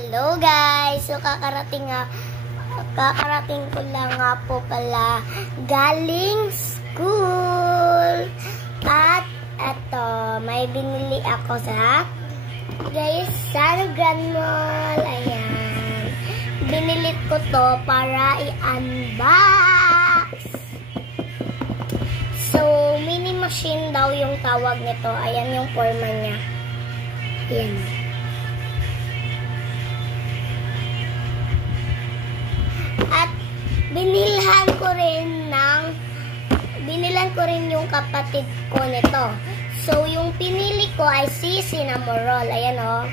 Hello guys! So kakarating ko lang nga po pala galing school. At eto, may binili ako sa Grand Mall. Ayan. Binili ko to para i-unbox. So, mini machine daw yung tawag nito. Ayan yung forma niya. Ayan. At binilhan ko rin yung kapatid ko nito. So, yung pinili ko ay si Cinnamoroll. Ayan o.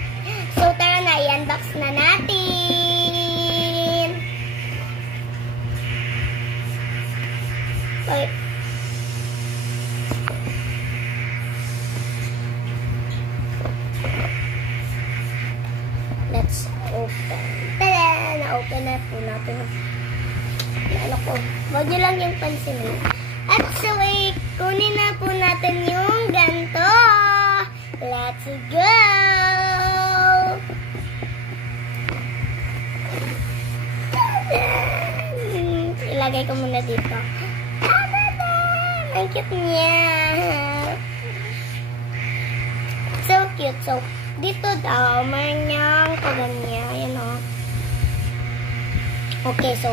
So, tara na, i-unbox na natin. Okay. Let's open. Tada! Na-open na po natin. Ano ko? Wag nyo lang yung pansin. At so, kunin na po natin yung ganito. Let's go! Ilagay ko muna dito. Ang cute niya. So cute. So, dito daw, manyang kaganya. Ayan o. Okay, so,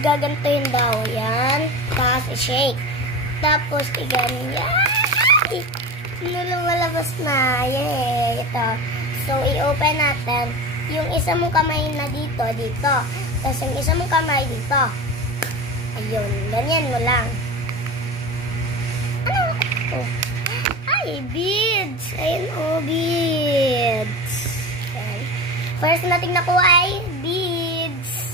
gagantuhin daw. Yan. Tapos, i-shake. Tapos, i-ganyan. Lumalabas na. Yay! Ito. So, i-open natin. Yung isa mong kamay na dito, dito. Tapos, yung isa mong kamay dito. Ayun. Ganyan mo lang. Ano? Oh. Ay, beads. Ayun, oh, beads. Ayan. First nating nakuha ay beads.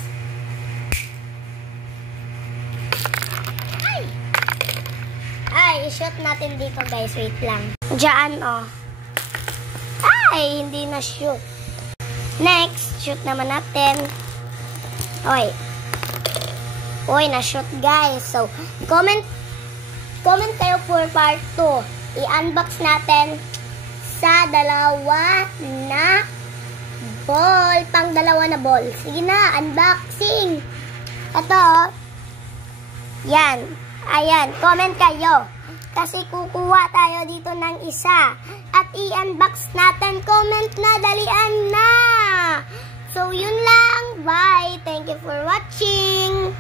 Ay, i-shoot natin dito, guys. Wait lang. Diyan, oh. Ay, hindi na shoot. Next, shoot naman natin. Oy. Oy, na-shoot, guys. So, comment kayo for part 2. I-unbox natin sa dalawa na ball. Pang dalawa na ball. Sige na, unboxing. Ito, oh. Yan. Ayan, comment kayo. Kasi kukuha tayo dito ng isa. At i-unbox natin. Comment na, dalian na. So, yun lang. Bye. Thank you for watching.